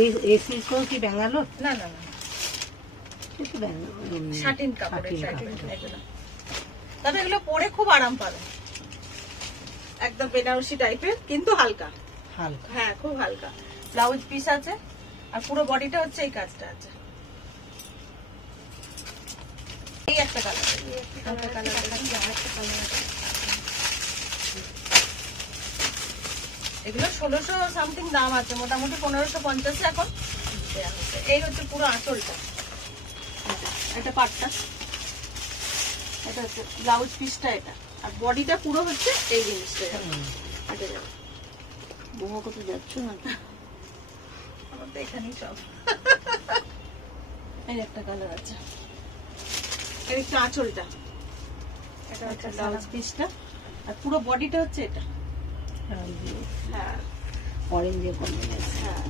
এই সিল্কও কি ব্যাঙ্গালোর? না না না, শাটিন কাপড় এগুলো। দাদা এগুলো পরে খুব আরাম পাবে, একদম বেনারসি টাইপের কিন্তু হালকা হালকা। হ্যাঁ খুব হালকা। ব্লাউজ পিস আছে আর পুরো বডিটা হচ্ছে এই কাজটা আছে। এই একটা কালার, এগুলো 1600 সামথিং দাম আছে, মোটামুটি 1550 এখন দেয়া হচ্ছে। এই হচ্ছে পুরো আঁচলটা, এটা পাটটা, এটা হচ্ছে ব্লাউজ পিসটা, এটা আর বডিটা পুরো হচ্ছে এই জিনিসটা। আগে যাও বোমা কোথায় যাচ্ছ না, আমার তো এখানেই সব। এই একটা কালার আছে, এই একটা আঁচলটা, এটা হচ্ছে ব্লাউজ পিসটা আর পুরো বডিটা হচ্ছে এটা। হ্যাঁ অরেঞ্জের কম্বিনেশন। হ্যাঁ